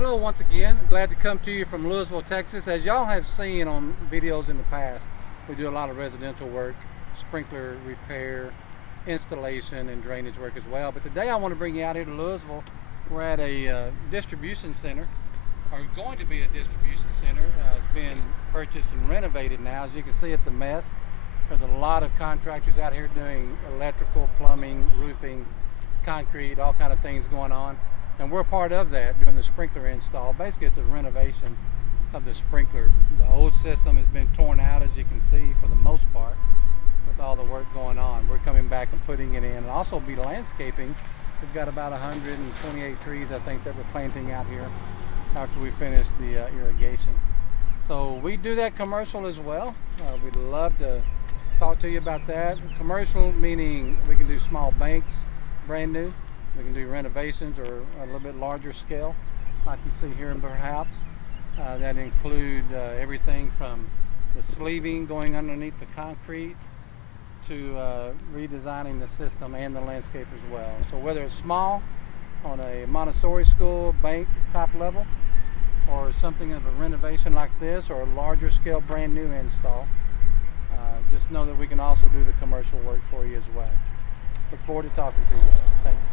Hello once again. Glad to come to you from Lewisville, Texas. As y'all have seen on videos in the past, we do a lot of residential work, sprinkler repair, installation, and drainage work as well. But today I want to bring you out here to Lewisville. We're at a distribution center, or going to be a distribution center. It's been purchased and renovated now. As you can see, it's a mess. There's a lot of contractors out here doing electrical, plumbing, roofing, concrete, all kind of things going on. And we're part of that doing the sprinkler install. Basically, it's a renovation of the sprinkler. The old system has been torn out, as you can see, for the most part, with all the work going on. We're coming back and putting it in, and also be landscaping. We've got about 128 trees, I think, that we're planting out here after we finish the irrigation. So we do that commercial as well. We'd love to talk to you about that. Commercial meaning we can do small banks, brand new. We can do renovations or a little bit larger scale, like you see here perhaps. That include everything from the sleeving going underneath the concrete to redesigning the system and the landscape as well. So whether it's small on a Montessori school bank type level, or something of a renovation like this, or a larger scale brand new install, just know that we can also do the commercial work for you as well. Look forward to talking to you. Thanks.